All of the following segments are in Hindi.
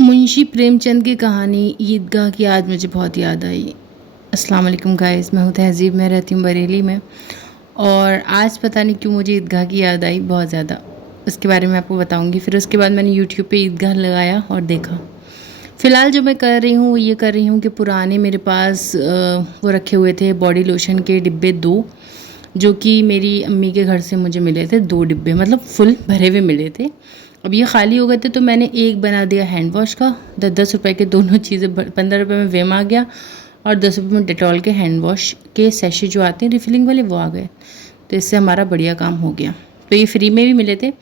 मुंशी प्रेमचंद की कहानी ईदगाह की आज मुझे बहुत याद आई। अस्सलाम वालेकुम गाइस, मैं हूँ तहज़ीब, मैं रहती हूँ बरेली में। और आज पता नहीं क्यों मुझे ईदगाह की याद आई बहुत ज़्यादा। उसके बारे में आपको बताऊँगी। फिर उसके बाद मैंने यूट्यूब पे ईदगाह लगाया और देखा। फ़िलहाल जो मैं कर रही हूँ वो ये कर रही हूँ कि पुराने मेरे पास वो रखे हुए थे बॉडी लोशन के डिब्बे 2, जो कि मेरी अम्मी के घर से मुझे मिले थे। 2 डिब्बे मतलब फुल भरे हुए मिले थे। अब ये खाली हो गए थे तो मैंने एक बना दिया हैंड वॉश का। 10-10 रुपए के दोनों चीज़ें 15 रुपए में विम आ गया और 10 रुपए में डेटॉल के हैंड वॉश के सैशे जो आते हैं रिफिलिंग वाले वो आ गए। तो इससे हमारा बढ़िया काम हो गया। तो ये फ्री में भी मिले थे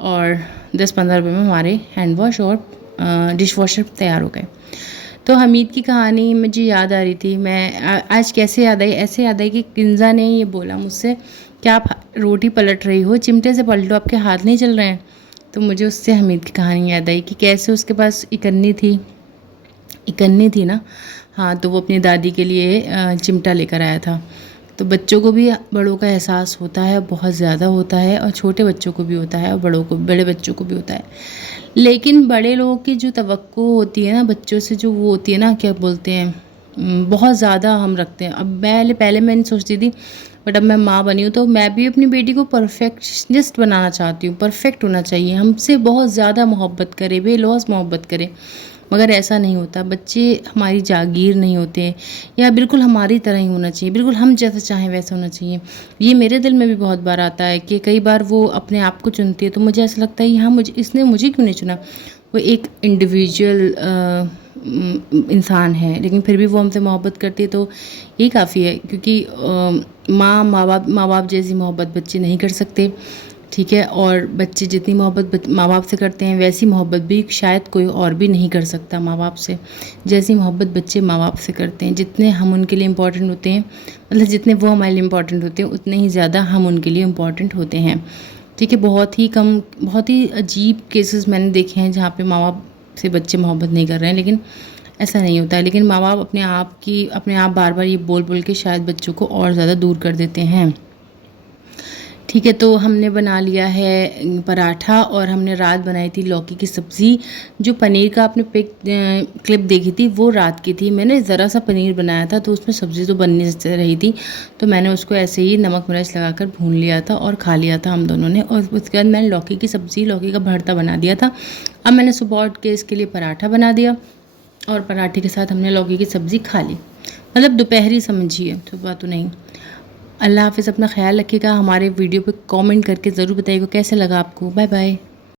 और 10-15 रुपए में हमारे हैंड वॉश और डिश वॉशर तैयार हो गए। तो हमीद की कहानी मुझे याद आ रही थी। मैं आज कैसे याद आई, ऐसे याद आई कि किंजा ने ये बोला मुझसे कि आप रोटी पलट रही हो, चिमटे से पलटो, आपके हाथ नहीं चल रहे हैं। तो मुझे उससे हमीद की कहानी याद आई कि कैसे उसके पास इकन्नी थी ना। हाँ, तो वो अपनी दादी के लिए चिमटा लेकर आया था। तो बच्चों को भी बड़ों का एहसास होता है, बहुत ज़्यादा होता है, और छोटे बच्चों को भी होता है और बड़े बच्चों को भी होता है। लेकिन बड़े लोगों की जो तवक्को होती है ना बच्चों से, जो वो होती है ना, क्या बोलते हैं, बहुत ज़्यादा हम रखते हैं। अब पहले मैं नहीं सोचती थी, बट अब मैं माँ बनी हूँ तो मैं भी अपनी बेटी को परफेक्शनिस्ट बनाना चाहती हूँ। परफेक्ट होना चाहिए, हमसे बहुत ज़्यादा मोहब्बत करे, बेलौस मोहब्बत करे। मगर ऐसा नहीं होता। बच्चे हमारी जागीर नहीं होते, या बिल्कुल हमारी तरह ही होना चाहिए, बिल्कुल हम जैसा चाहें वैसा होना चाहिए। ये मेरे दिल में भी बहुत बार आता है कि कई बार वो अपने आप को चुनती है तो मुझे ऐसा लगता है यहाँ इसने मुझे क्यों नहीं चुना। वो एक इंडिविजुअल इंसान है, लेकिन फिर भी वो हमसे मोहब्बत करती है तो यही काफ़ी है। क्योंकि माँ बाप जैसी मोहब्बत बच्चे नहीं कर सकते, ठीक है। और बच्चे जितनी मोहब्बत माँ बाप से करते हैं वैसी मोहब्बत भी शायद कोई और भी नहीं कर सकता माँ बाप से। जैसी मोहब्बत बच्चे माँ बाप से करते हैं, जितने हम उनके लिए इम्पोर्टेंट होते हैं, मतलब जितने वो हमारे लिए इम्पोर्टेंट होते हैं उतने ही ज़्यादा हम उनके लिए इम्पोर्टेंट होते हैं, ठीक है। बहुत ही अजीब केसेस मैंने देखे हैं जहाँ पे माँ बाप से बच्चे मोहब्बत नहीं कर रहे हैं, लेकिन ऐसा नहीं होता है। लेकिन माँ बाप अपने आप बार बार ये बोल बोल के शायद बच्चों को और ज़्यादा दूर कर देते हैं, ठीक है। तो हमने बना लिया है पराठा और हमने रात बनाई थी लौकी की सब्ज़ी। जो पनीर का आपने क्लिप देखी थी वो रात की थी। मैंने ज़रा सा पनीर बनाया था तो उसमें सब्ज़ी तो बन नहीं रही थी, तो मैंने उसको ऐसे ही नमक मिर्च लगाकर भून लिया था और खा लिया था हम दोनों ने। और उसके बाद मैंने लौकी की सब्ज़ी, लौकी का भरता बना दिया था। अब मैंने सुबह उठ के इसके लिए पराठा बना दिया और पराठे के साथ हमने लौकी की सब्ज़ी खा ली। मतलब दोपहरी समझिए, सुबह तो नहीं। अल्लाह हाफ़िज़, अपना ख्याल रखिएगा। हमारे वीडियो पे कमेंट करके ज़रूर बताइएगा कैसे लगा आपको। Bye bye.